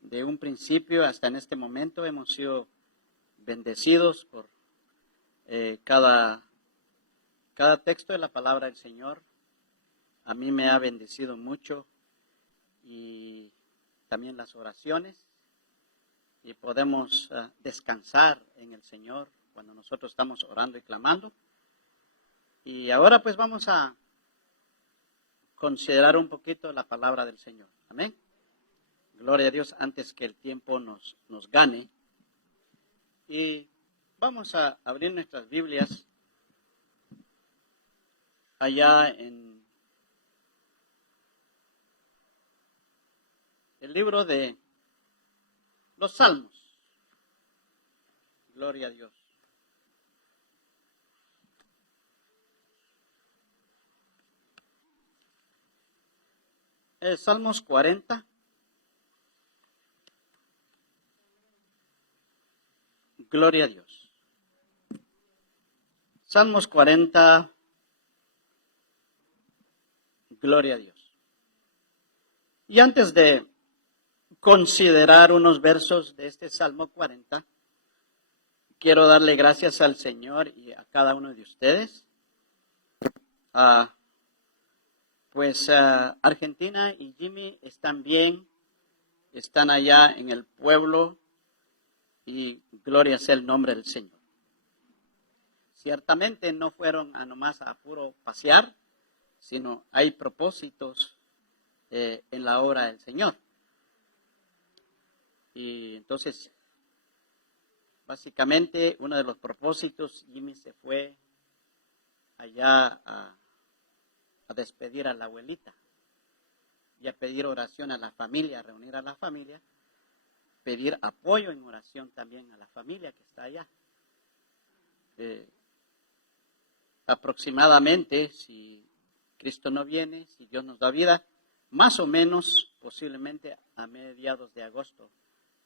de un principio hasta en este momento hemos sido bendecidos por cada texto de la palabra del Señor. A mí me ha bendecido mucho y también las oraciones, y podemos descansar en el Señor cuando nosotros estamos orando y clamando. Y ahora pues vamos a considerar un poquito la palabra del Señor. Amén. Gloria a Dios, antes que el tiempo nos gane. Y vamos a abrir nuestras Biblias allá en el libro de los Salmos. Gloria a Dios. Salmos 40. Gloria a Dios. Salmos 40. Gloria a Dios. Y antes de considerar unos versos de este Salmo 40, quiero darle gracias al Señor y a cada uno de ustedes. Argentina y Jimmy están bien, están allá en el pueblo y gloria sea el nombre del Señor. Ciertamente no fueron nomás a puro pasear, sino hay propósitos en la obra del Señor. Y entonces, básicamente, uno de los propósitos, Jimmy se fue allá a despedir a la abuelita y a pedir oración a la familia, a reunir a la familia, pedir apoyo en oración también a la familia que está allá. Aproximadamente, si Cristo no viene, si Dios nos da vida, más o menos, posiblemente a mediados de agosto,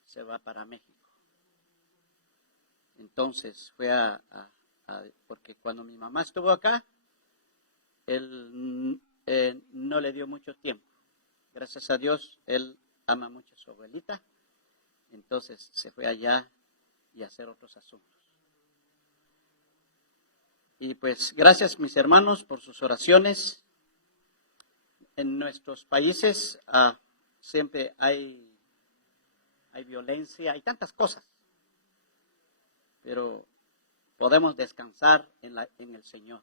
se va para México. Entonces fue porque cuando mi mamá estuvo acá, él no le dio mucho tiempo. Gracias a Dios, él ama mucho a su abuelita. Entonces se fue allá y a hacer otros asuntos. Y pues gracias mis hermanos por sus oraciones. En nuestros países siempre hay violencia, hay tantas cosas. Pero podemos descansar en el Señor.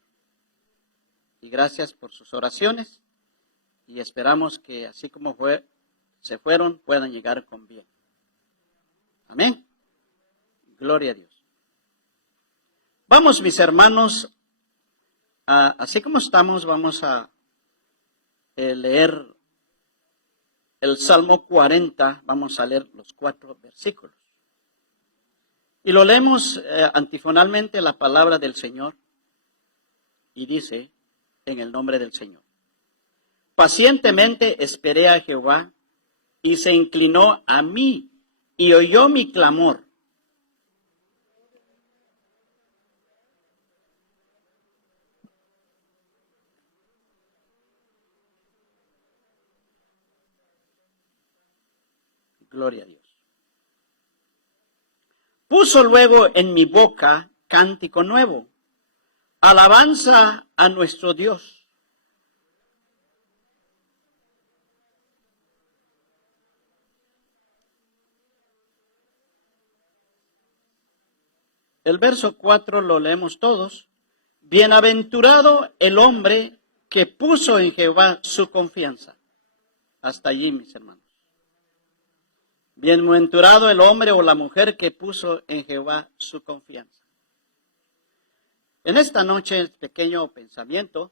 Y gracias por sus oraciones. Y esperamos que así como se fueron, puedan llegar con bien. Amén. Gloria a Dios. Vamos, mis hermanos, así como estamos, vamos a leer el Salmo 40. Vamos a leer los 4 versículos. Y lo leemos antifonalmente la palabra del Señor. Y dice, en el nombre del Señor: pacientemente esperé a Jehová, y se inclinó a mí, y oyó mi clamor. Gloria a Dios. Puso luego en mi boca cántico nuevo, alabanza a nuestro Dios. El verso 4 lo leemos todos. Bienaventurado el hombre que puso en Jehová su confianza. Hasta allí, mis hermanos. Bienaventurado el hombre o la mujer que puso en Jehová su confianza. En esta noche, el pequeño pensamiento,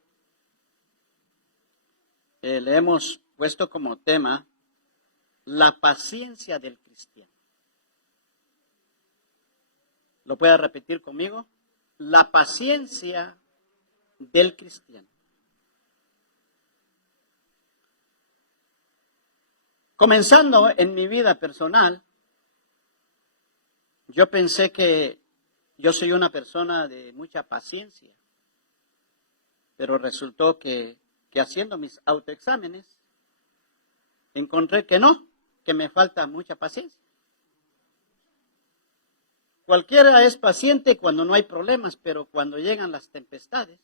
le hemos puesto como tema la paciencia del cristiano. ¿Lo puede repetir conmigo? La paciencia del cristiano. Comenzando en mi vida personal, yo pensé que yo soy una persona de mucha paciencia, pero resultó que haciendo mis autoexámenes, encontré que no, que me falta mucha paciencia. Cualquiera es paciente cuando no hay problemas, pero cuando llegan las tempestades,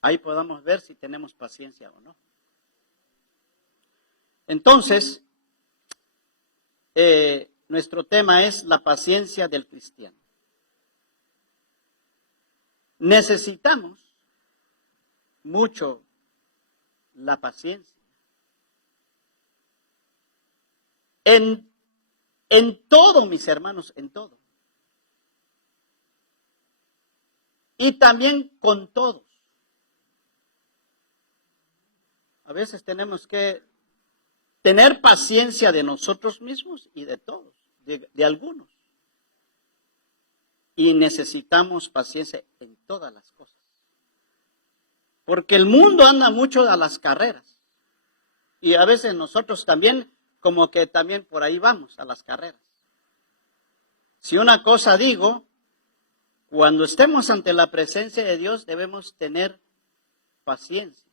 ahí podamos ver si tenemos paciencia o no. Entonces, nuestro tema es la paciencia del cristiano. Necesitamos mucho la paciencia. En todo, mis hermanos, en todo. Y también con todos. A veces tenemos que tener paciencia de nosotros mismos y de todos, de algunos. Y necesitamos paciencia en todas las cosas. Porque el mundo anda mucho a las carreras. Y a veces nosotros también, como que también por ahí vamos a las carreras. Si una cosa digo, cuando estemos ante la presencia de Dios debemos tener paciencia,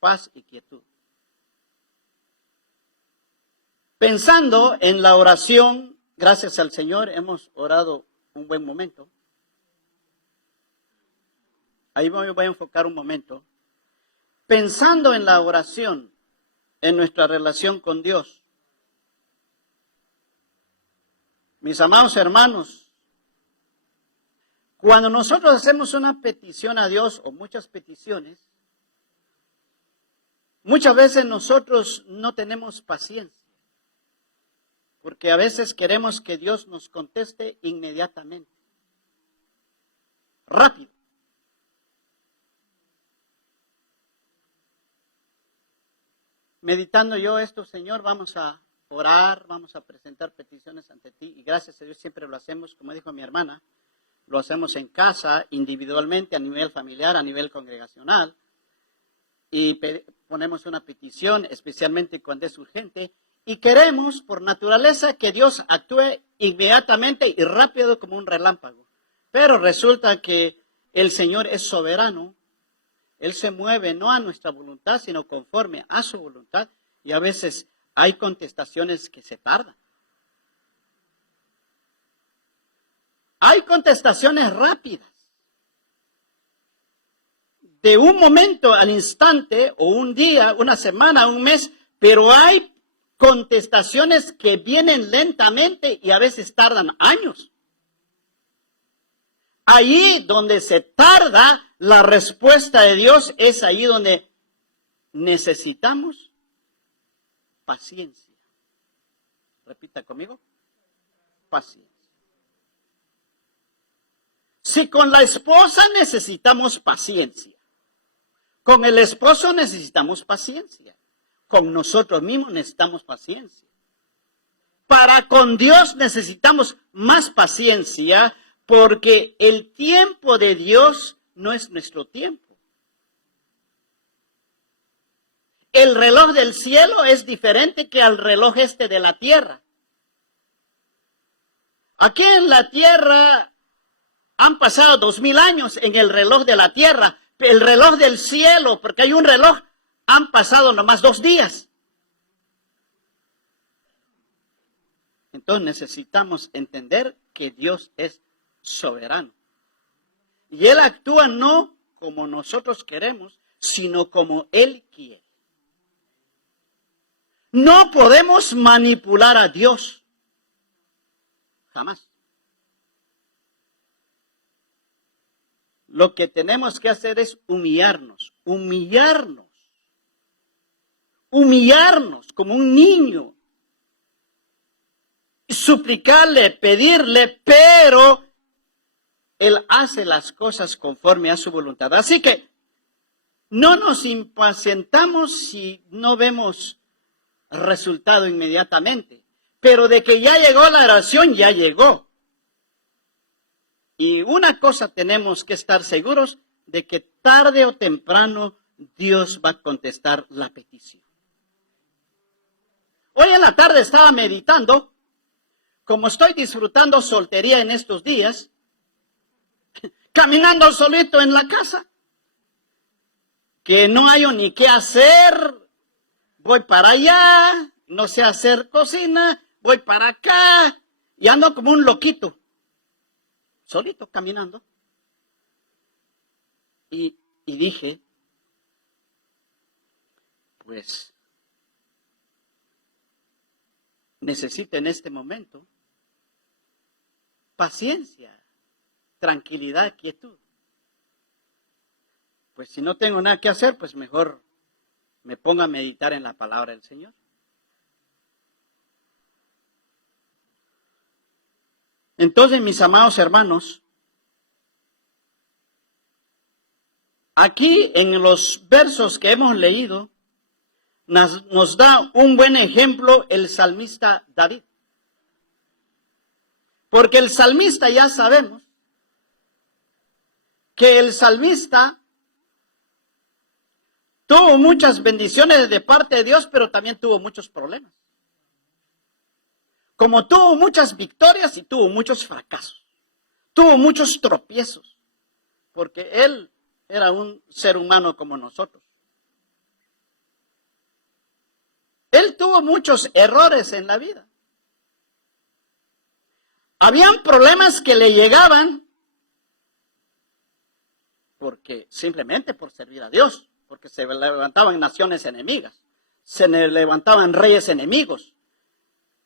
paz y quietud. Pensando en la oración, gracias al Señor, hemos orado un buen momento. Ahí voy a enfocar un momento. Pensando en la oración, en nuestra relación con Dios. Mis amados hermanos, cuando nosotros hacemos una petición a Dios o muchas peticiones, muchas veces nosotros no tenemos paciencia. Porque a veces queremos que Dios nos conteste inmediatamente. Rápido. Meditando yo esto, Señor, vamos a orar, vamos a presentar peticiones ante ti. Y gracias a Dios siempre lo hacemos, como dijo mi hermana, lo hacemos en casa, individualmente, a nivel familiar, a nivel congregacional. Y ponemos una petición, especialmente cuando es urgente. Y queremos, por naturaleza, que Dios actúe inmediatamente y rápido como un relámpago. Pero resulta que el Señor es soberano. Él se mueve no a nuestra voluntad, sino conforme a su voluntad. Y a veces hay contestaciones que se tardan. Hay contestaciones rápidas. De un momento al instante, o un día, una semana, un mes, pero hay contestaciones que vienen lentamente y a veces tardan años. Ahí donde se tarda la respuesta de Dios es ahí donde necesitamos paciencia. Repita conmigo. Paciencia. Si con la esposa necesitamos paciencia, con el esposo necesitamos paciencia. Con nosotros mismos necesitamos paciencia. Para con Dios necesitamos más paciencia porque el tiempo de Dios no es nuestro tiempo. El reloj del cielo es diferente que el reloj de la tierra. Aquí en la tierra han pasado 2000 años en el reloj de la tierra. El reloj del cielo, porque hay un reloj, han pasado nomás 2 días. Entonces necesitamos entender que Dios es soberano. Y Él actúa no como nosotros queremos, sino como Él quiere. No podemos manipular a Dios. Jamás. Lo que tenemos que hacer es humillarnos como un niño, suplicarle, pedirle, pero Él hace las cosas conforme a su voluntad. Así que no nos impacientamos si no vemos resultado inmediatamente, pero de que ya llegó la oración, ya llegó. Y una cosa tenemos que estar seguros de que tarde o temprano Dios va a contestar la petición. Hoy en la tarde estaba meditando, como estoy disfrutando soltería en estos días, caminando solito en la casa, que no hay ni qué hacer, voy para allá, no sé hacer cocina, voy para acá y ando como un loquito, solito caminando. Y dije, pues, necesito en este momento paciencia, tranquilidad, quietud. Pues si no tengo nada que hacer, pues mejor me pongo a meditar en la palabra del Señor. Entonces, mis amados hermanos, aquí en los versos que hemos leído, nos da un buen ejemplo el salmista David. Porque el salmista, ya sabemos que el salmista tuvo muchas bendiciones de parte de Dios, pero también tuvo muchos problemas. Como tuvo muchas victorias y tuvo muchos fracasos. Tuvo muchos tropiezos, porque él era un ser humano como nosotros. Él tuvo muchos errores en la vida. Habían problemas que le llegaban porque simplemente por servir a Dios, porque se levantaban naciones enemigas, se levantaban reyes enemigos,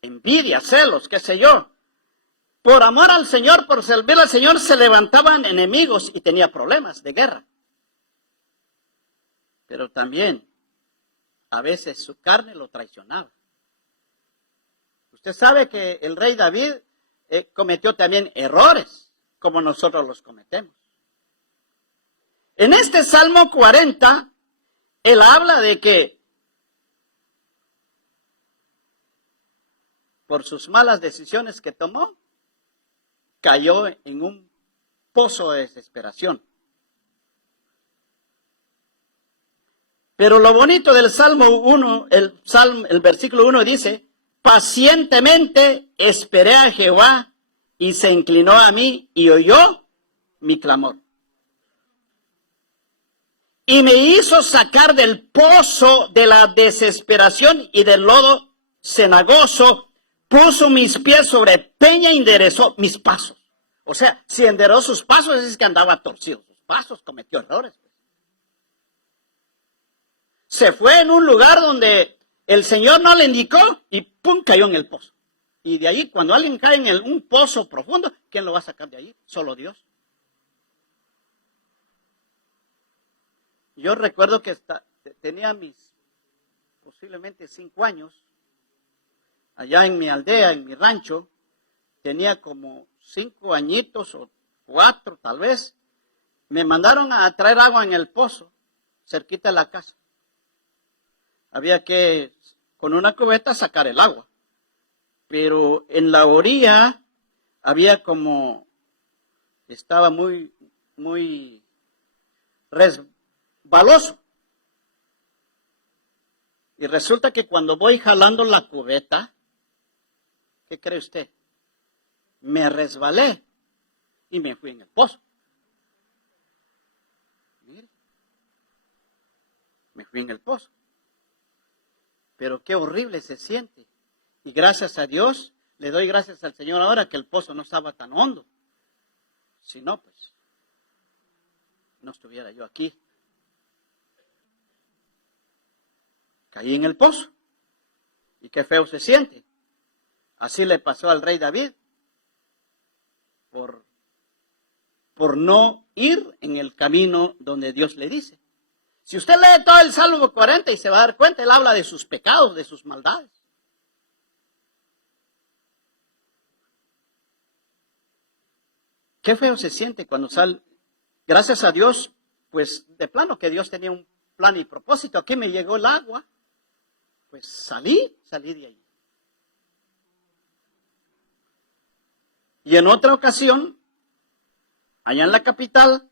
envidia, celos, qué sé yo. Por amor al Señor, por servir al Señor, se levantaban enemigos y tenía problemas de guerra. Pero también a veces su carne lo traicionaba. Usted sabe que el rey David cometió también errores, como nosotros los cometemos. En este Salmo 40, él habla de que por sus malas decisiones que tomó, cayó en un pozo de desesperación. Pero lo bonito del Salmo 1, el versículo 1 dice, pacientemente esperé a Jehová y se inclinó a mí y oyó mi clamor. Y me hizo sacar del pozo de la desesperación y del lodo cenagoso, puso mis pies sobre peña y enderezó mis pasos. O sea, si enderezó sus pasos es que andaba torcido sus pasos, cometió errores. Se fue en un lugar donde el Señor no le indicó y ¡pum! Cayó en el pozo. Y de ahí, cuando alguien cae en un pozo profundo, ¿quién lo va a sacar de ahí? Solo Dios. Yo recuerdo que tenía posiblemente 5 años, allá en mi aldea, en mi rancho, tenía como 5 añitos o 4 tal vez, me mandaron a traer agua en el pozo, cerquita de la casa. Había que, con una cubeta, sacar el agua. Pero en la orilla había estaba muy resbaloso. Y resulta que cuando voy jalando la cubeta, ¿qué cree usted? Me resbalé y me fui en el pozo. Mire, me fui en el pozo. Pero qué horrible se siente. Y gracias a Dios, le doy gracias al Señor ahora que el pozo no estaba tan hondo. Si no, pues, no estuviera yo aquí. Caí en el pozo. Y qué feo se siente. Así le pasó al rey David. Por no ir en el camino donde Dios le dice. Si usted lee todo el Salmo 40 y se va a dar cuenta, él habla de sus pecados, de sus maldades. Qué feo se siente cuando sale. Gracias a Dios, pues de plano que Dios tenía un plan y propósito. Aquí me llegó el agua, pues salí de ahí. Y en otra ocasión, allá en la capital,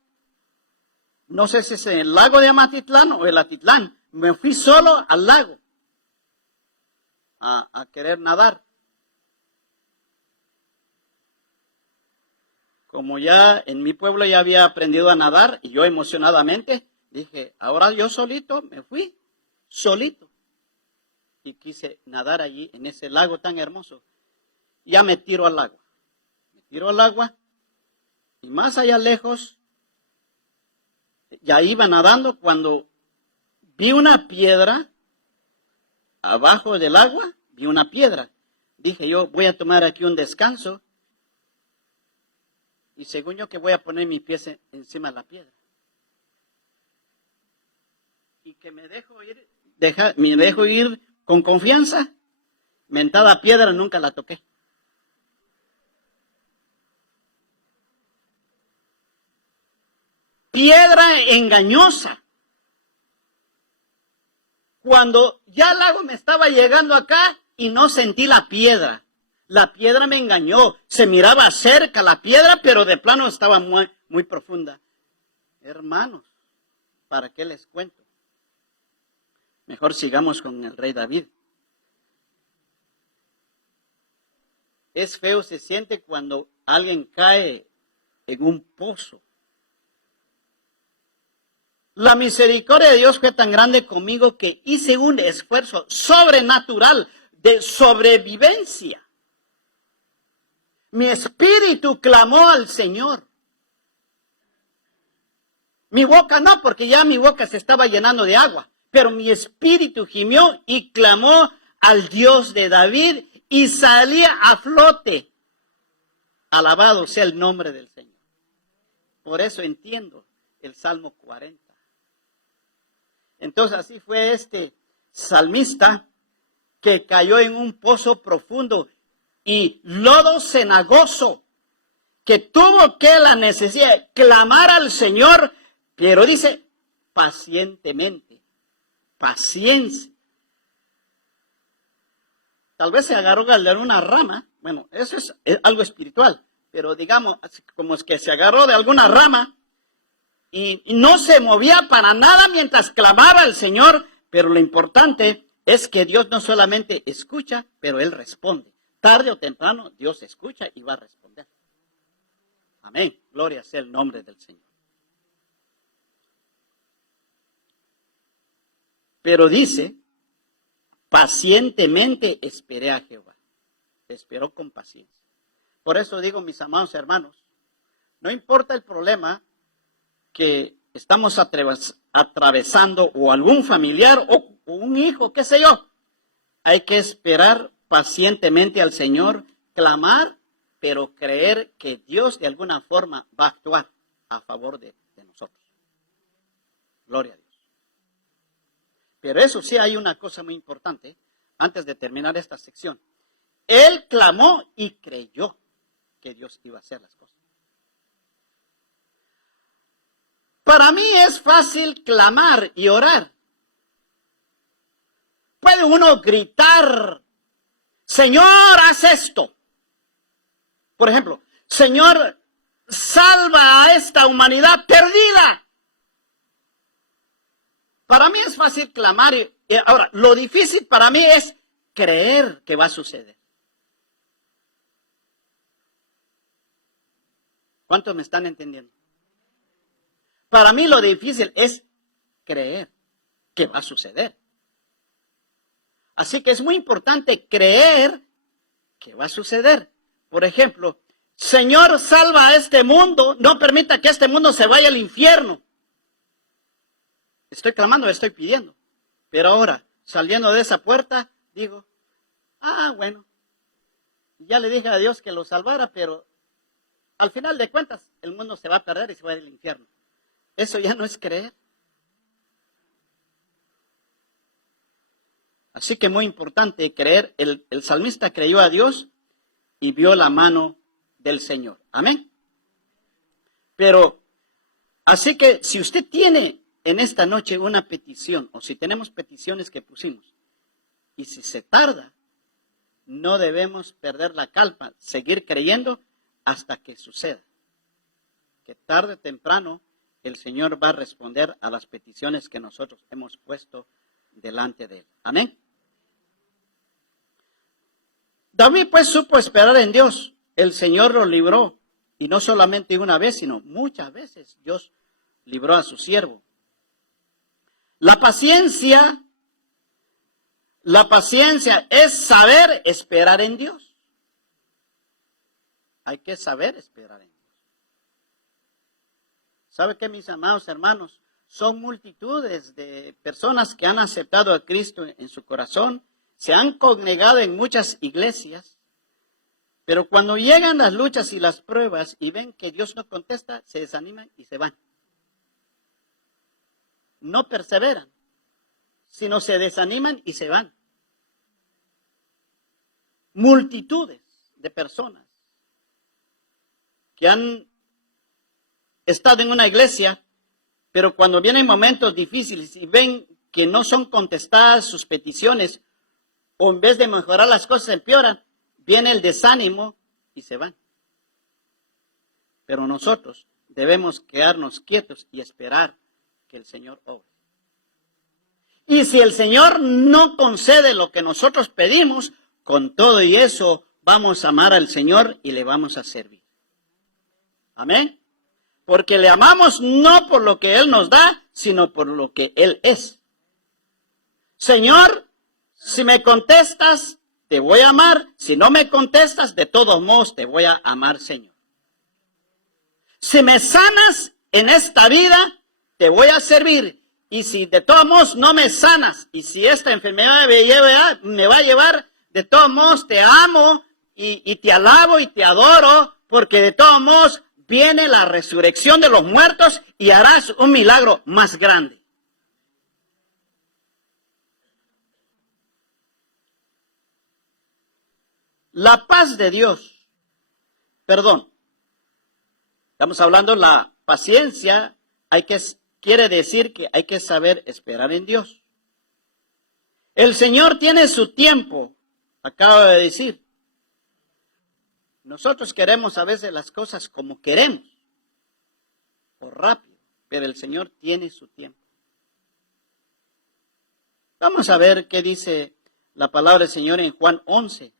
no sé si es en el lago de Amatitlán o el Atitlán, me fui solo al lago a querer nadar. Como ya en mi pueblo ya había aprendido a nadar y yo emocionadamente dije, ahora yo solito me fui, solito. y quise nadar allí en ese lago tan hermoso. Ya me tiro al agua. Me tiro al agua y más allá lejos, ya iba nadando cuando vi una piedra abajo del agua, vi una piedra. Dije yo, voy a tomar aquí un descanso. Y según yo que voy a poner mis pies encima de la piedra. Y que me dejo ir con confianza. Mentada piedra nunca la toqué. Piedra engañosa. Cuando ya el lago me estaba llegando acá y no sentí la piedra. La piedra me engañó. Se miraba cerca la piedra, pero de plano estaba muy, muy profunda. Hermanos, ¿para qué les cuento? Mejor sigamos con el rey David. Es feo, se siente cuando alguien cae en un pozo. La misericordia de Dios fue tan grande conmigo que hice un esfuerzo sobrenatural de sobrevivencia. Mi espíritu clamó al Señor. Mi boca no, porque ya mi boca se estaba llenando de agua. Pero mi espíritu gimió y clamó al Dios de David y salía a flote. Alabado sea el nombre del Señor. Por eso entiendo el Salmo 40. Entonces así fue este salmista que cayó en un pozo profundo y lodo cenagoso, que tuvo que la necesidad de clamar al Señor, pero dice pacientemente, paciencia. Tal vez se agarró de una rama, bueno, eso es algo espiritual, pero digamos, como es que se agarró de alguna rama y no se movía para nada mientras clamaba al Señor, pero lo importante es que Dios no solamente escucha, pero Él responde. Tarde o temprano Dios escucha y va a responder. Amén. Gloria sea el nombre del Señor. Pero dice, pacientemente esperé a Jehová. Esperó con paciencia. Por eso digo, mis amados hermanos, no importa el problema que estamos atravesando o algún familiar o un hijo, qué sé yo, hay que esperar pacientemente al Señor, clamar, pero creer que Dios de alguna forma va a actuar a favor de nosotros. Gloria a Dios. Pero eso sí, hay una cosa muy importante antes de terminar esta sección. Él clamó y creyó que Dios iba a hacer las cosas. Para mí es fácil clamar y orar. Puede uno gritar, Señor, haz esto. Por ejemplo, Señor, salva a esta humanidad perdida. Para mí es fácil clamar. Ahora, lo difícil para mí es creer que va a suceder. ¿Cuántos me están entendiendo? Para mí lo difícil es creer que va a suceder. Así que es muy importante creer que va a suceder. Por ejemplo, Señor, salva a este mundo, no permita que este mundo se vaya al infierno. Estoy clamando, estoy pidiendo. Pero ahora, saliendo de esa puerta, digo, bueno, ya le dije a Dios que lo salvara, pero al final de cuentas, el mundo se va a perder y se va al infierno. Eso ya no es creer. Así que muy importante creer. El salmista creyó a Dios y vio la mano del Señor. Amén. Pero, así que si usted tiene en esta noche una petición, o si tenemos peticiones que pusimos, y si se tarda, no debemos perder la calma, seguir creyendo hasta que suceda. Que tarde o temprano el Señor va a responder a las peticiones que nosotros hemos puesto delante de Él. Amén. David pues supo esperar en Dios. El Señor lo libró. Y no solamente una vez, sino muchas veces Dios libró a su siervo. La paciencia La paciencia es saber esperar en Dios. Hay que saber esperar en Dios. ¿Sabe qué, mis amados hermanos? Son multitudes de personas que han aceptado a Cristo en su corazón, se han congregado en muchas iglesias, pero cuando llegan las luchas y las pruebas y ven que Dios no contesta, se desaniman y se van. No perseveran, sino se desaniman y se van. Multitudes de personas que han estado en una iglesia, pero cuando vienen momentos difíciles y ven que no son contestadas sus peticiones, o en vez de mejorar las cosas empeoran, viene el desánimo y se van. Pero nosotros debemos quedarnos quietos y esperar que el Señor obre. Y si el Señor no concede lo que nosotros pedimos, con todo y eso vamos a amar al Señor y le vamos a servir. Amén. Porque le amamos no por lo que Él nos da, sino por lo que Él es. Señor, si me contestas, te voy a amar. Si no me contestas, de todos modos te voy a amar, Señor. Si me sanas en esta vida, te voy a servir. Y si de todos modos no me sanas, y si esta enfermedad me va a llevar, de todos modos te amo y te alabo y te adoro, porque de todos modos viene la resurrección de los muertos y harás un milagro más grande. La paz de Dios, estamos hablando de la paciencia, quiere decir que hay que saber esperar en Dios. El Señor tiene su tiempo, acabo de decir. Nosotros queremos a veces las cosas como queremos, o rápido, pero el Señor tiene su tiempo. Vamos a ver qué dice la palabra del Señor en Juan 11.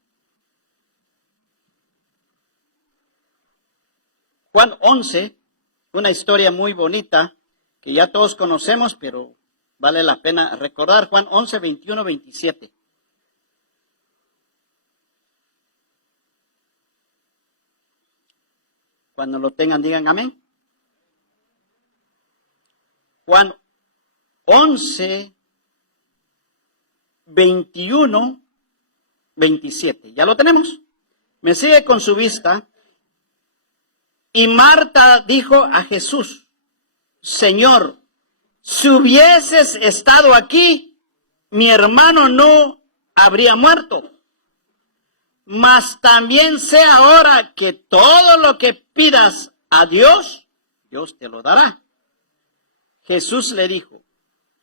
Juan 11, una historia muy bonita que ya todos conocemos, pero vale la pena recordar. Juan 11, 21, 27. Cuando lo tengan, digan amén. Juan 11, 21, 27. ¿Ya lo tenemos? Me sigue con su vista. Y Marta dijo a Jesús: Señor, si hubieses estado aquí, mi hermano no habría muerto. Mas también sé ahora que todo lo que pidas a Dios, Dios te lo dará. Jesús le dijo: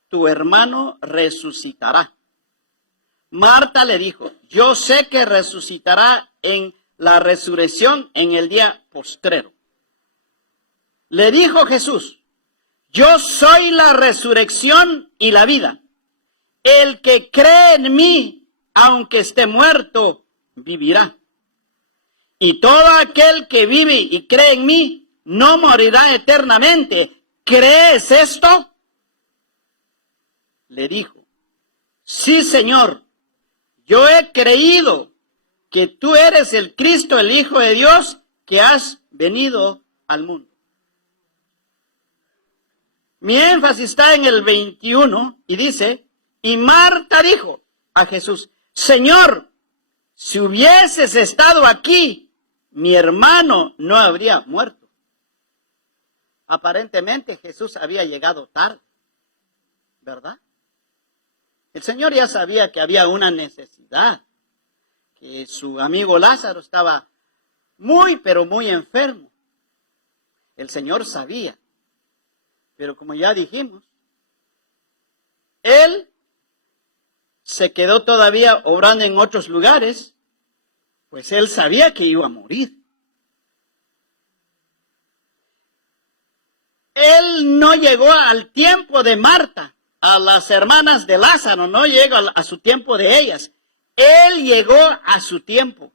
tu hermano resucitará. Marta le dijo: yo sé que resucitará en la resurrección en el día postrero. Le dijo Jesús: yo soy la resurrección y la vida. El que cree en mí, aunque esté muerto, vivirá. Y todo aquel que vive y cree en mí, no morirá eternamente. ¿Crees esto? Le dijo: sí, Señor, yo he creído que tú eres el Cristo, el Hijo de Dios, que has venido al mundo. Mi énfasis está en el 21 y dice: y Marta dijo a Jesús: Señor, si hubieses estado aquí, mi hermano no habría muerto. Aparentemente Jesús había llegado tarde, ¿verdad? El Señor ya sabía que había una necesidad, que su amigo Lázaro estaba muy, pero muy enfermo. El Señor sabía. Pero como ya dijimos, Él se quedó todavía obrando en otros lugares, pues Él sabía que iba a morir. Él no llegó al tiempo de Marta, a las hermanas de Lázaro, no llegó a su tiempo de ellas. Él llegó a su tiempo.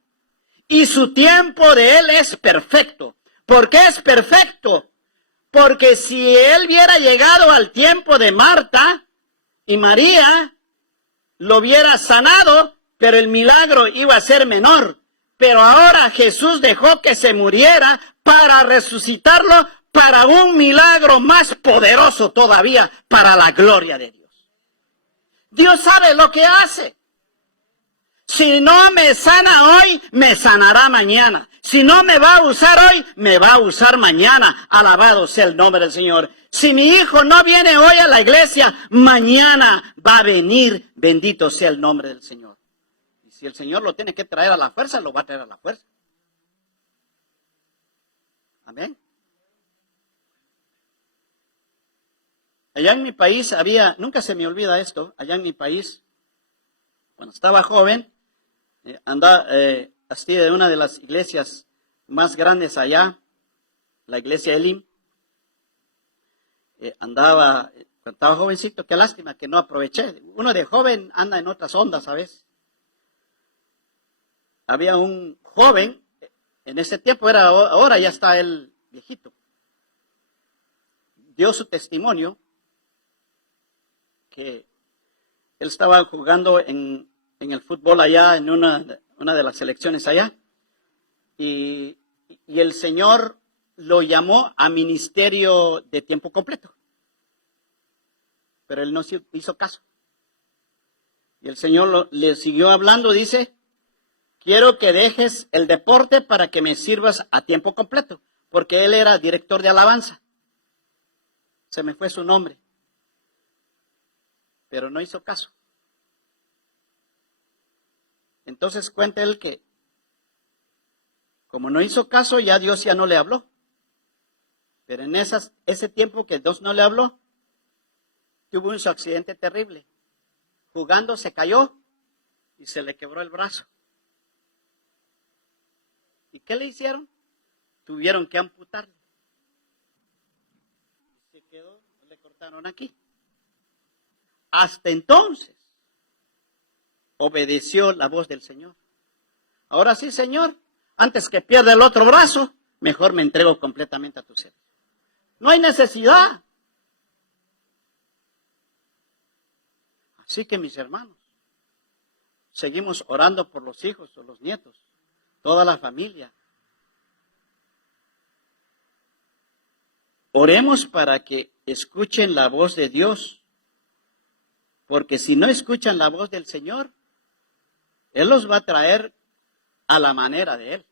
Y su tiempo de Él es perfecto. ¿Por qué es perfecto? Porque si Él hubiera llegado al tiempo de Marta y María, lo hubiera sanado, pero el milagro iba a ser menor. Pero ahora Jesús dejó que se muriera para resucitarlo para un milagro más poderoso todavía, para la gloria de Dios. Dios sabe lo que hace. Si no me sana hoy, me sanará mañana. Si no me va a usar hoy, me va a usar mañana. Alabado sea el nombre del Señor. Si mi hijo no viene hoy a la iglesia, mañana va a venir. Bendito sea el nombre del Señor. Y si el Señor lo tiene que traer a la fuerza, lo va a traer a la fuerza. Amén. Allá en mi país nunca se me olvida esto, allá en mi país, cuando estaba joven, andaba así de una de las iglesias más grandes allá, la iglesia Elim. Cuando estaba jovencito, qué lástima que no aproveché. Uno de joven anda en otras ondas, ¿sabes? Había un joven, en ese tiempo ahora ya está él viejito. Dio su testimonio que él estaba jugando en el fútbol allá, en una de las selecciones allá, y el Señor lo llamó a ministerio de tiempo completo, pero él no hizo caso. Y el Señor le siguió hablando, dice, quiero que dejes el deporte para que me sirvas a tiempo completo, porque él era director de alabanza. Se me fue su nombre, pero no hizo caso. Entonces cuenta él que, como no hizo caso, ya Dios ya no le habló. Pero en ese tiempo que Dios no le habló, tuvo un accidente terrible. Jugando se cayó y se le quebró el brazo. ¿Y qué le hicieron? Tuvieron que amputarle. Se quedó, le cortaron aquí. Hasta entonces obedeció la voz del Señor. Ahora sí, Señor, antes que pierda el otro brazo, mejor me entrego completamente a tu servicio. No hay necesidad. Así que, mis hermanos, seguimos orando por los hijos o los nietos, toda la familia. Oremos para que escuchen la voz de Dios, porque si no escuchan la voz del Señor, Él los va a traer a la manera de Él.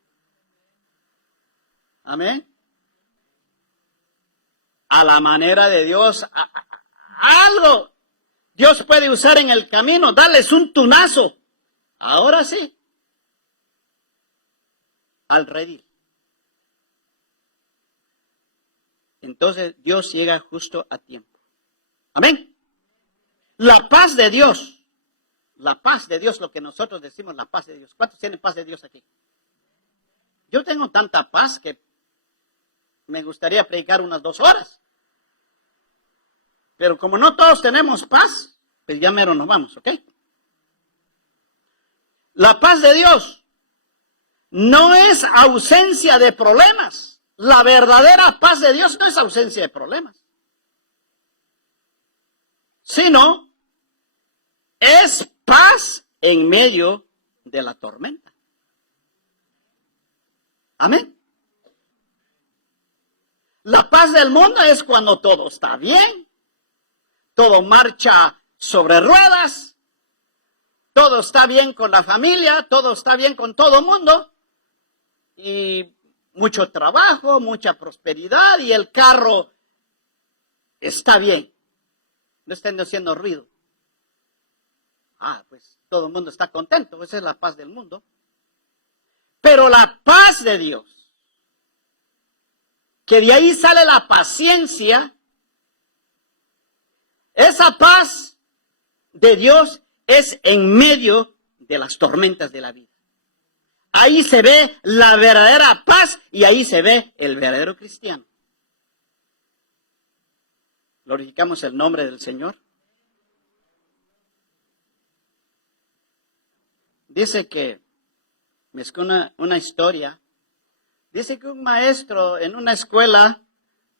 Amén. A la manera de Dios. Algo Dios puede usar en el camino, darles un tunazo. Ahora sí. Al redil. Entonces Dios llega justo a tiempo. Amén. La paz de Dios. La paz de Dios, lo que nosotros decimos, la paz de Dios. ¿Cuántos tienen paz de Dios aquí? Yo tengo tanta paz que me gustaría predicar unas 2 horas. Pero como no todos tenemos paz, pues ya mero nos vamos, ¿ok? La paz de Dios no es ausencia de problemas. La verdadera paz de Dios no es ausencia de problemas, sino es paz en medio de la tormenta. Amén. La paz del mundo es cuando todo está bien, todo marcha sobre ruedas, todo está bien con la familia, todo está bien con todo el mundo, y mucho trabajo, mucha prosperidad, y el carro está bien, no está haciendo ruido. Pues todo el mundo está contento, esa es la paz del mundo. Pero la paz de Dios, que de ahí sale la paciencia, esa paz de Dios es en medio de las tormentas de la vida. Ahí se ve la verdadera paz y ahí se ve el verdadero cristiano. Glorificamos el nombre del Señor. Dice que, es una historia, dice que un maestro en una escuela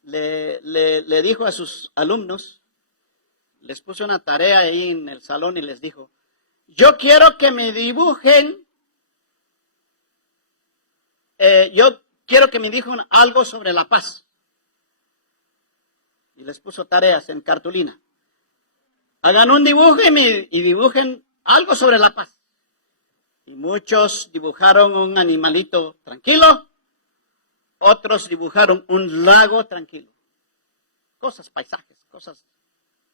le dijo a sus alumnos, les puso una tarea ahí en el salón y les dijo, yo quiero que me dibujen, algo sobre la paz. Y les puso tareas en cartulina. Hagan un dibujo y dibujen algo sobre la paz. Y muchos dibujaron un animalito tranquilo, otros dibujaron un lago tranquilo. Cosas, paisajes, cosas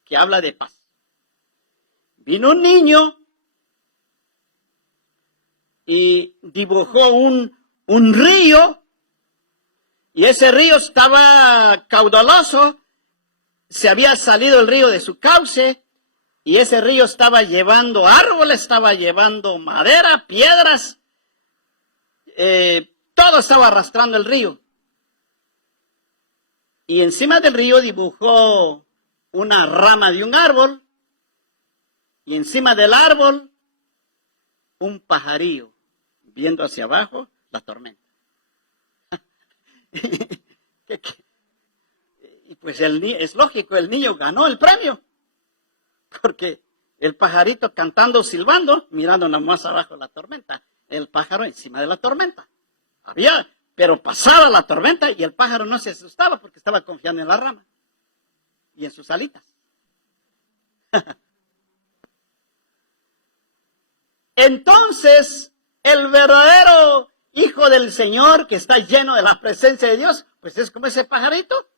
que habla de paz. Vino un niño y dibujó un río, y ese río estaba caudaloso, se había salido el río de su cauce, y ese río estaba llevando árboles, estaba llevando madera, piedras, todo estaba arrastrando el río. Y encima del río dibujó una rama de un árbol, y encima del árbol un pajarillo viendo hacia abajo la tormenta. Y pues es lógico, el niño ganó el premio, porque el pajarito cantando, silbando, mirando nada más abajo la tormenta, el pájaro encima de la tormenta. Pero pasaba la tormenta y el pájaro no se asustaba porque estaba confiando en la rama y en sus alitas. Entonces, el verdadero hijo del Señor, que está lleno de la presencia de Dios, pues es como ese pajarito.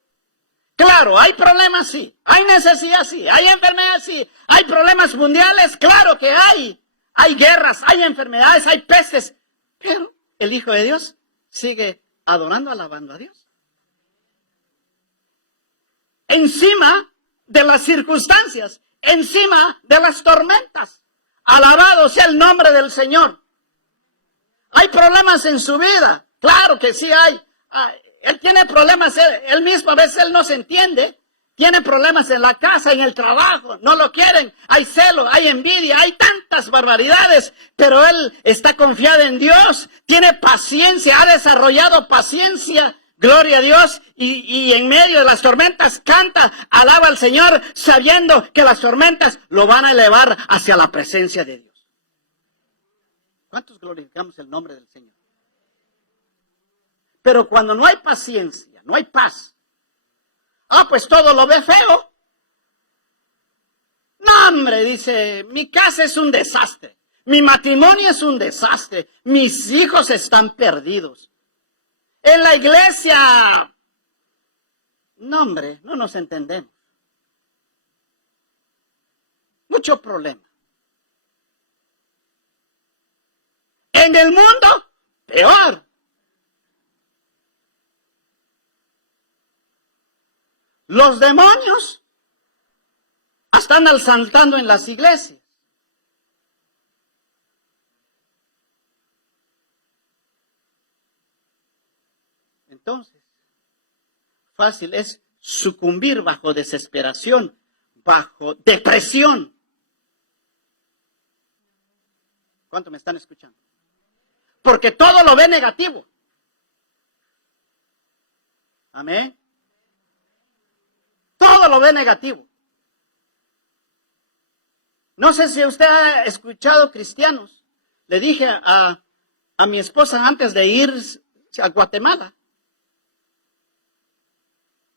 Claro, hay problemas, sí. Hay necesidad, sí. Hay enfermedades, sí. Hay problemas mundiales, claro que hay. Hay guerras, hay enfermedades, hay pestes. Pero el Hijo de Dios sigue adorando, alabando a Dios. Encima de las circunstancias, encima de las tormentas. Alabado sea el nombre del Señor. Hay problemas en su vida. Claro que sí hay. Él tiene problemas, él mismo a veces él no se entiende. Tiene problemas en la casa, en el trabajo, no lo quieren. Hay celo, hay envidia, hay tantas barbaridades. Pero él está confiado en Dios. Tiene paciencia, ha desarrollado paciencia. Gloria a Dios, y en medio de las tormentas canta, alaba al Señor, sabiendo que las tormentas lo van a elevar hacia la presencia de Dios. ¿Cuántos glorificamos el nombre del Señor? Pero cuando no hay paciencia, no hay paz, pues todo lo ve feo. No, hombre, dice, mi casa es un desastre, mi matrimonio es un desastre, mis hijos están perdidos. En la iglesia, no hombre, no nos entendemos. Mucho problema. En el mundo, peor. Los demonios están asaltando en las iglesias. Entonces, fácil es sucumbir bajo desesperación, bajo depresión. ¿Cuánto me están escuchando? Porque todo lo ve negativo. Amén. Todo lo ve negativo. No sé si usted ha escuchado cristianos. Le dije a mi esposa antes de ir a Guatemala.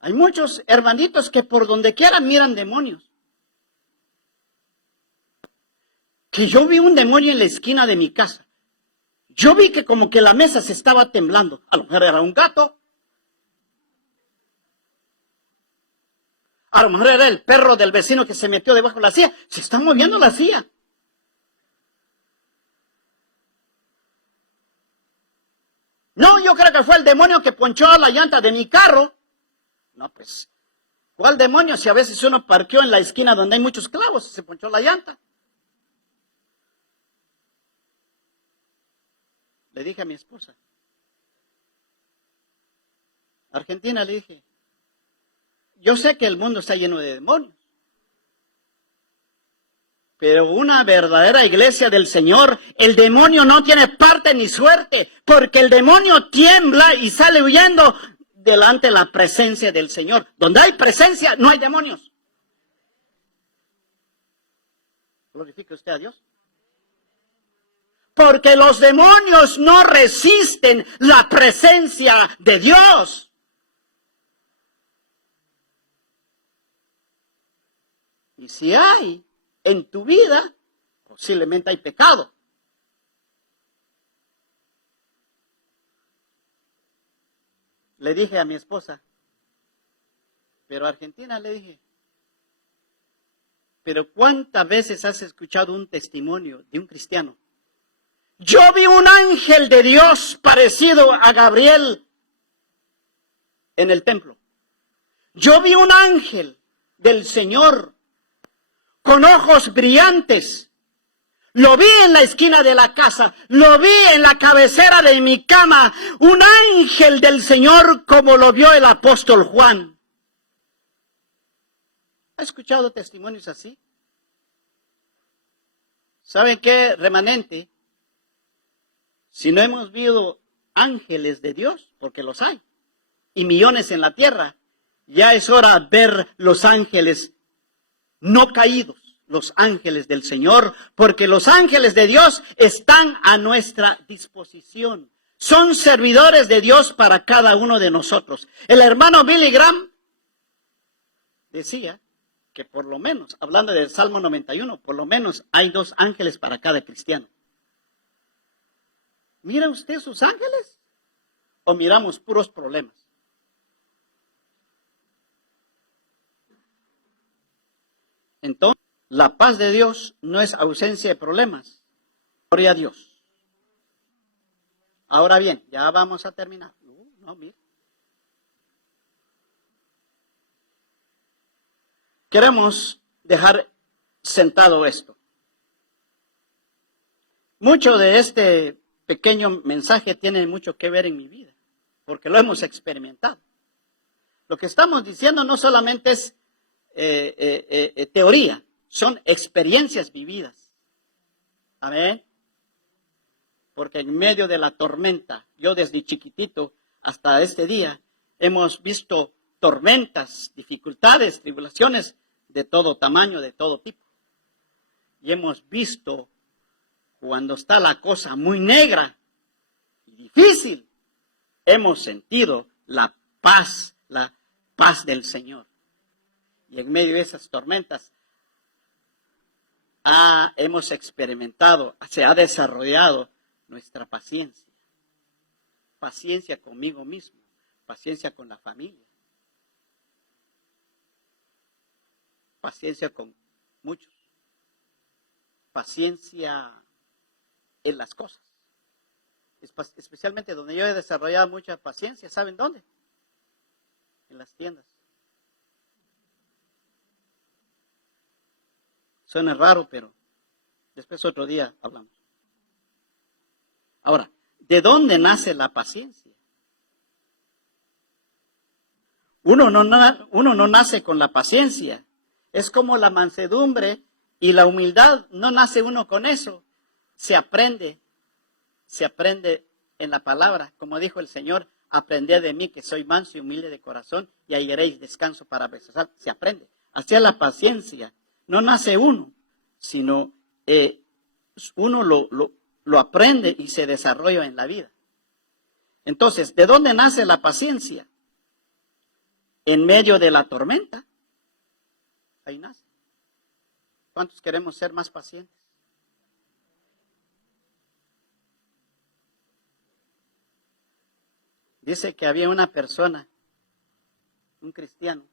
Hay muchos hermanitos que por donde quieran miran demonios. Que yo vi un demonio en la esquina de mi casa. Yo vi que como que la mesa se estaba temblando. A lo mejor era un gato. A lo mejor era el perro del vecino que se metió debajo de la silla. Se está moviendo la silla. No, yo creo que fue el demonio que ponchó la llanta de mi carro. No, pues, ¿cuál demonio? Si a veces uno parqueó en la esquina donde hay muchos clavos, se ponchó la llanta. Le dije a mi esposa. Argentina, le dije, yo sé que el mundo está lleno de demonios. Pero una verdadera iglesia del Señor, el demonio no tiene parte ni suerte, porque el demonio tiembla y sale huyendo delante de la presencia del Señor. Donde hay presencia, no hay demonios. ¿Glorifica usted a Dios? Porque los demonios no resisten la presencia de Dios. Y si hay en tu vida, posiblemente hay pecado. Le dije a mi esposa, pero a Argentina le dije, pero ¿cuántas veces has escuchado un testimonio de un cristiano? Yo vi un ángel de Dios parecido a Gabriel en el templo. Yo vi un ángel del Señor con ojos brillantes. Lo vi en la esquina de la casa, lo vi en la cabecera de mi cama, un ángel del Señor como lo vio el apóstol Juan. ¿Ha escuchado testimonios así? ¿Saben qué, remanente? Si no hemos visto ángeles de Dios, porque los hay, y millones en la tierra, ya es hora de ver los ángeles no caídos. Los ángeles del Señor, porque los ángeles de Dios están a nuestra disposición. Son servidores de Dios para cada uno de nosotros. El hermano Billy Graham decía que por lo menos, hablando del Salmo 91, por lo menos hay 2 ángeles para cada cristiano. ¿Mira usted sus ángeles? ¿O miramos puros problemas? Entonces, la paz de Dios no es ausencia de problemas. Gloria a Dios. Ahora bien, ya vamos a terminar. No, mira. Queremos dejar sentado esto. Mucho de este pequeño mensaje tiene mucho que ver en mi vida, porque lo hemos experimentado. Lo que estamos diciendo no solamente es teoría, son experiencias vividas. Amén. Porque en medio de la tormenta, yo desde chiquitito hasta este día, hemos visto tormentas, dificultades, tribulaciones de todo tamaño, de todo tipo. Y hemos visto cuando está la cosa muy negra y difícil, hemos sentido la paz del Señor. Y en medio de esas tormentas, hemos experimentado, se ha desarrollado nuestra paciencia. Paciencia conmigo mismo, paciencia con la familia, paciencia con muchos, paciencia en las cosas. Especialmente donde yo he desarrollado mucha paciencia, ¿saben dónde? En las tiendas. Suena raro, pero después otro día hablamos. Ahora, ¿de dónde nace la paciencia? Uno no nace con la paciencia. Es como la mansedumbre y la humildad. No nace uno con eso. Se aprende en la palabra. Como dijo el Señor, aprended de mí que soy manso y humilde de corazón y hallaréis descanso para vuestras almas. Se aprende. Así es la paciencia. No nace uno, sino uno lo aprende y se desarrolla en la vida. Entonces, ¿de dónde nace la paciencia? En medio de la tormenta. Ahí nace. ¿Cuántos queremos ser más pacientes? Dice que había una persona, un cristiano.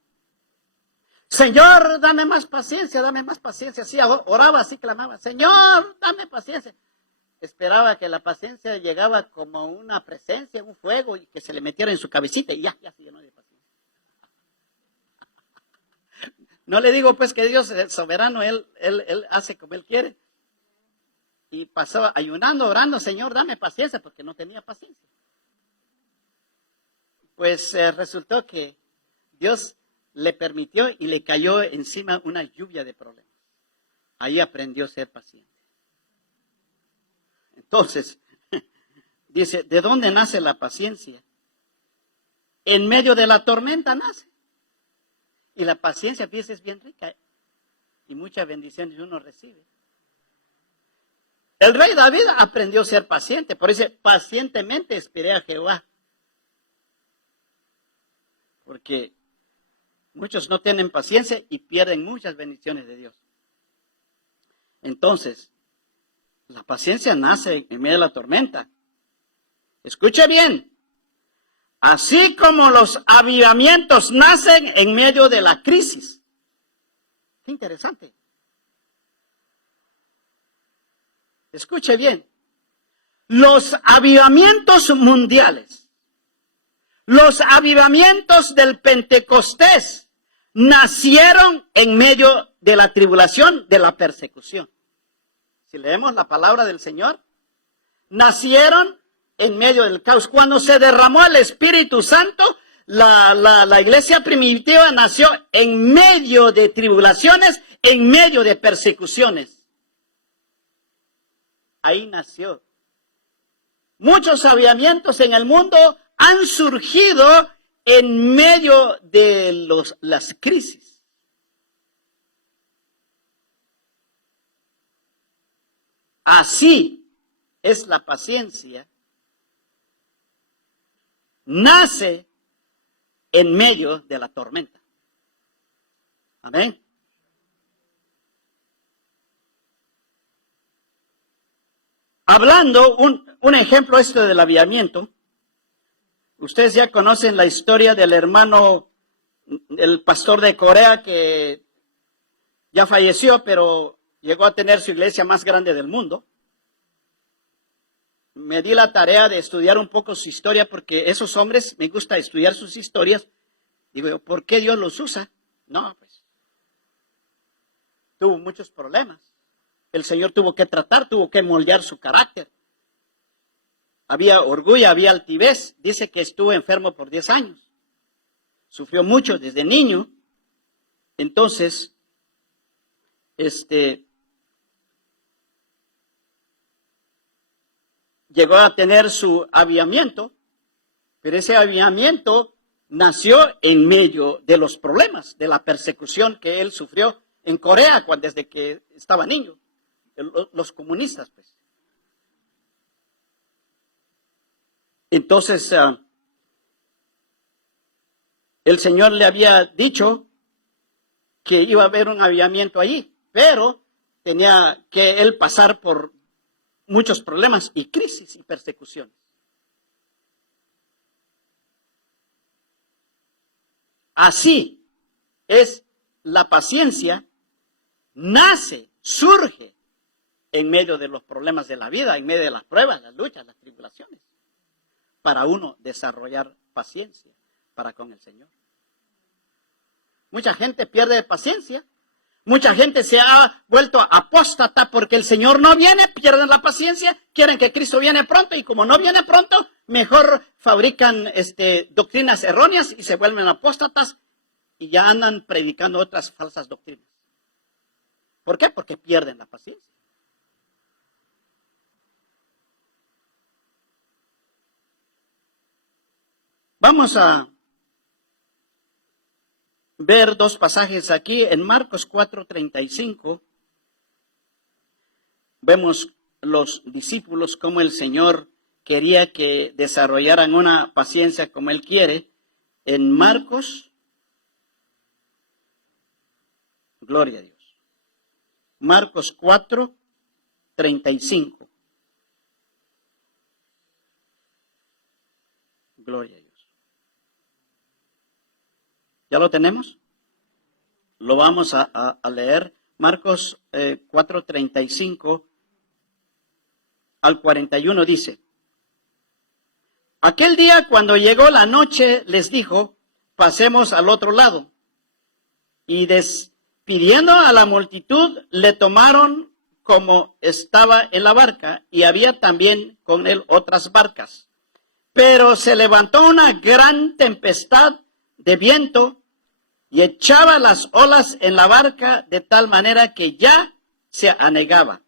Señor, dame más paciencia, dame más paciencia. Así oraba, así clamaba. Señor, dame paciencia. Esperaba que la paciencia llegaba como una presencia, un fuego, y que se le metiera en su cabecita y ya se llenó de paciencia. No le digo pues que Dios es soberano, Él hace como Él quiere. Y pasaba ayunando, orando, Señor, dame paciencia, porque no tenía paciencia. Pues resultó que Dios le permitió y le cayó encima una lluvia de problemas. Ahí aprendió a ser paciente. Entonces, dice, ¿de dónde nace la paciencia? En medio de la tormenta nace. Y la paciencia, fíjese, es bien rica. Y muchas bendiciones uno recibe. El rey David aprendió a ser paciente, por eso pacientemente esperé a Jehová. Porque muchos no tienen paciencia y pierden muchas bendiciones de Dios. Entonces, la paciencia nace en medio de la tormenta. Escuche bien. Así como los avivamientos nacen en medio de la crisis. Qué interesante. Escuche bien. Los avivamientos mundiales, los avivamientos del Pentecostés, nacieron en medio de la tribulación, de la persecución. Si leemos la palabra del Señor, nacieron en medio del caos. Cuando se derramó el Espíritu Santo, la iglesia primitiva nació en medio de tribulaciones, en medio de persecuciones. Ahí nació. Muchos avivamientos en el mundo han surgido en medio de las crisis. Así es la paciencia. Nace en medio de la tormenta. Amén. Hablando, un ejemplo del avivamiento. Ustedes ya conocen la historia del hermano, el pastor de Corea que ya falleció, pero llegó a tener su iglesia más grande del mundo. Me di la tarea de estudiar un poco su historia porque esos hombres, me gusta estudiar sus historias. Digo, ¿por qué Dios los usa? No, pues, tuvo muchos problemas. El Señor tuvo que tratar, tuvo que moldear su carácter. Había orgullo, había altivez. Dice que estuvo enfermo por 10 años. Sufrió mucho desde niño. Entonces, llegó a tener su avivamiento, pero ese avivamiento nació en medio de los problemas, de la persecución que él sufrió en Corea desde que estaba niño. Los comunistas, pues. Entonces, el Señor le había dicho que iba a haber un avivamiento allí, pero tenía que él pasar por muchos problemas y crisis y persecuciones. Así es la paciencia, nace, surge en medio de los problemas de la vida, en medio de las pruebas, las luchas, las tribulaciones, para uno desarrollar paciencia para con el Señor. Mucha gente pierde paciencia. Mucha gente se ha vuelto apóstata porque el Señor no viene, pierden la paciencia, quieren que Cristo viene pronto y como no viene pronto, mejor fabrican doctrinas erróneas y se vuelven apóstatas y ya andan predicando otras falsas doctrinas. ¿Por qué? Porque pierden la paciencia. Vamos a ver dos pasajes aquí. En Marcos 4:35 vemos los discípulos cómo el Señor quería que desarrollaran una paciencia como Él quiere. En Marcos, gloria a Dios. Marcos 4:35. Gloria a Dios. ¿Ya lo tenemos? Lo vamos a leer. Marcos 4:35 al 41 dice: Aquel día cuando llegó la noche les dijo, pasemos al otro lado. Y despidiendo a la multitud, le tomaron como estaba en la barca, y había también con él otras barcas. Pero se levantó una gran tempestad de viento y echaba las olas en la barca de tal manera que ya se anegaba.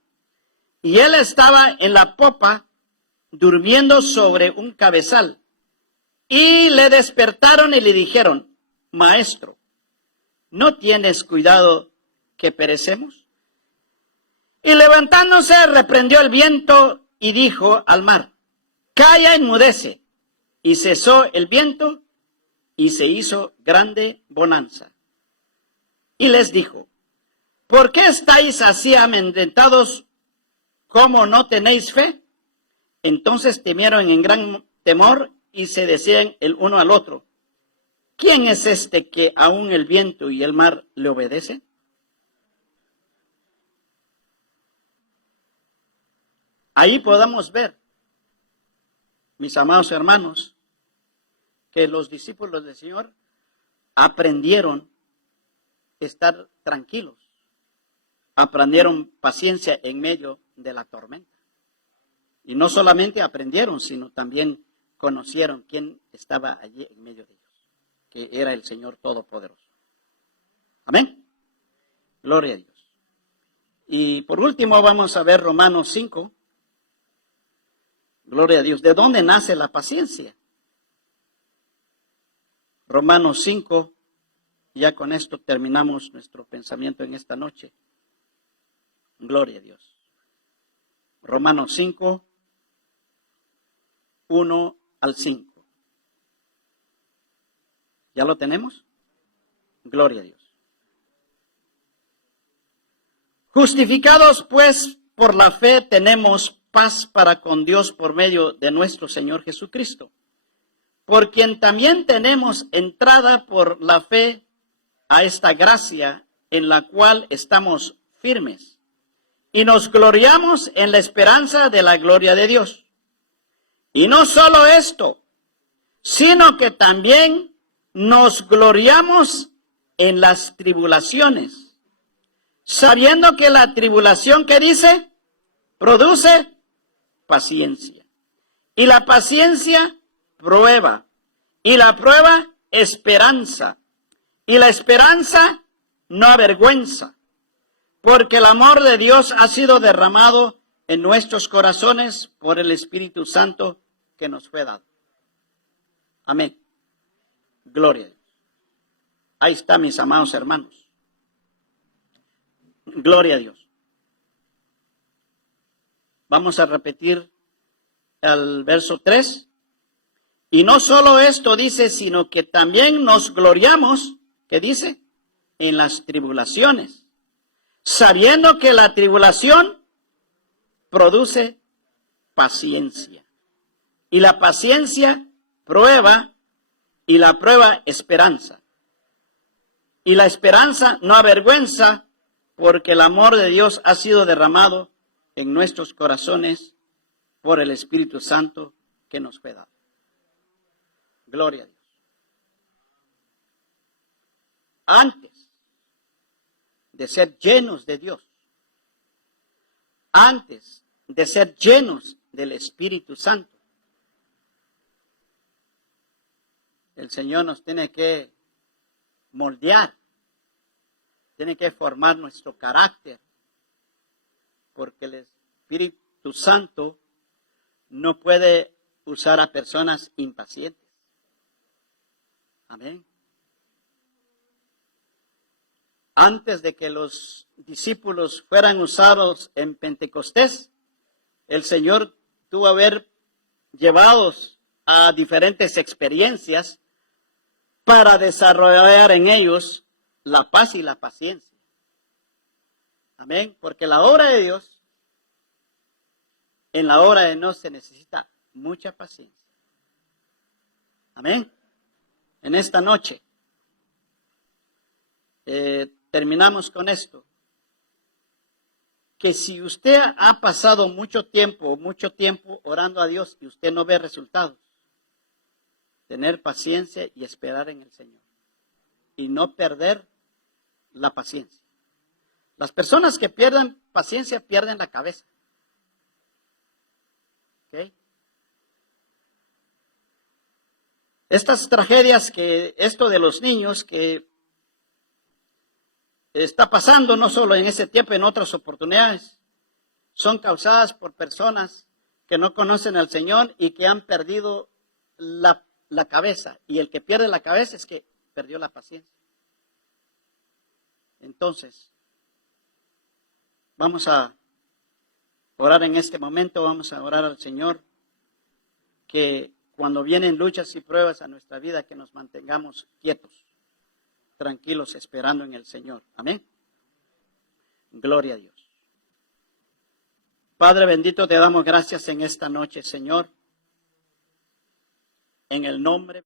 Y él estaba en la popa durmiendo sobre un cabezal. Y le despertaron y le dijeron: Maestro, ¿no tienes cuidado que perecemos? Y levantándose reprendió el viento y dijo al mar, calla, enmudece. Y cesó el viento y se hizo grande bonanza. Y les dijo, ¿por qué estáis así amedrentados? ¿Cómo no tenéis fe? Entonces temieron en gran temor y se decían el uno al otro, ¿quién es este que aún el viento y el mar le obedecen? Ahí podamos ver, mis amados hermanos, que los discípulos del Señor aprendieron a estar tranquilos, aprendieron paciencia en medio de la tormenta. Y no solamente aprendieron, sino también conocieron quién estaba allí en medio de ellos, que era el Señor Todopoderoso. Amén. Gloria a Dios. Y por último vamos a ver Romanos 5. Gloria a Dios. ¿De dónde nace la paciencia? Romanos 5. Ya con esto terminamos nuestro pensamiento en esta noche. Gloria a Dios. Romanos 5, 1 al 5. ¿Ya lo tenemos? Gloria a Dios. Justificados pues por la fe tenemos paz para con Dios por medio de nuestro Señor Jesucristo, por quien también tenemos entrada por la fe a esta gracia en la cual estamos firmes y nos gloriamos en la esperanza de la gloria de Dios. Y no solo esto, sino que también nos gloriamos en las tribulaciones, sabiendo que la tribulación, ¿qué dice? Produce paciencia. Y la paciencia, prueba. Y la prueba, esperanza. Y la esperanza, no avergüenza. Porque el amor de Dios ha sido derramado en nuestros corazones por el Espíritu Santo que nos fue dado. Amén. Gloria a Dios. Ahí está, mis amados hermanos. Gloria a Dios. Vamos a repetir el verso 3. Y no solo esto dice, sino que también nos gloriamos, ¿qué dice? En las tribulaciones, sabiendo que la tribulación produce paciencia. Y la paciencia prueba, y la prueba esperanza. Y la esperanza no avergüenza, porque el amor de Dios ha sido derramado en nuestros corazones por el Espíritu Santo que nos fue dado. Gloria a Dios. Antes de ser llenos de Dios, antes de ser llenos del Espíritu Santo, el Señor nos tiene que moldear, tiene que formar nuestro carácter, porque el Espíritu Santo no puede usar a personas impacientes. Amén. Antes de que los discípulos fueran usados en Pentecostés, el Señor tuvo que haber llevados a diferentes experiencias para desarrollar en ellos la paz y la paciencia. Amén. Porque la obra de Dios, en la obra de Dios se necesita mucha paciencia. Amén. En esta noche terminamos con esto. Que si usted ha pasado mucho tiempo orando a Dios y usted no ve resultados, tener paciencia y esperar en el Señor. Y no perder la paciencia. Las personas que pierden paciencia pierden la cabeza. ¿Okay? Estas tragedias esto de los niños que está pasando no solo en ese tiempo, en otras oportunidades, son causadas por personas que no conocen al Señor y que han perdido la cabeza. Y el que pierde la cabeza es que perdió la paciencia. Entonces, vamos a orar en este momento, vamos a orar al Señor que cuando vienen luchas y pruebas a nuestra vida, que nos mantengamos quietos, tranquilos, esperando en el Señor. Amén. Gloria a Dios. Padre bendito, te damos gracias en esta noche, Señor, en el nombre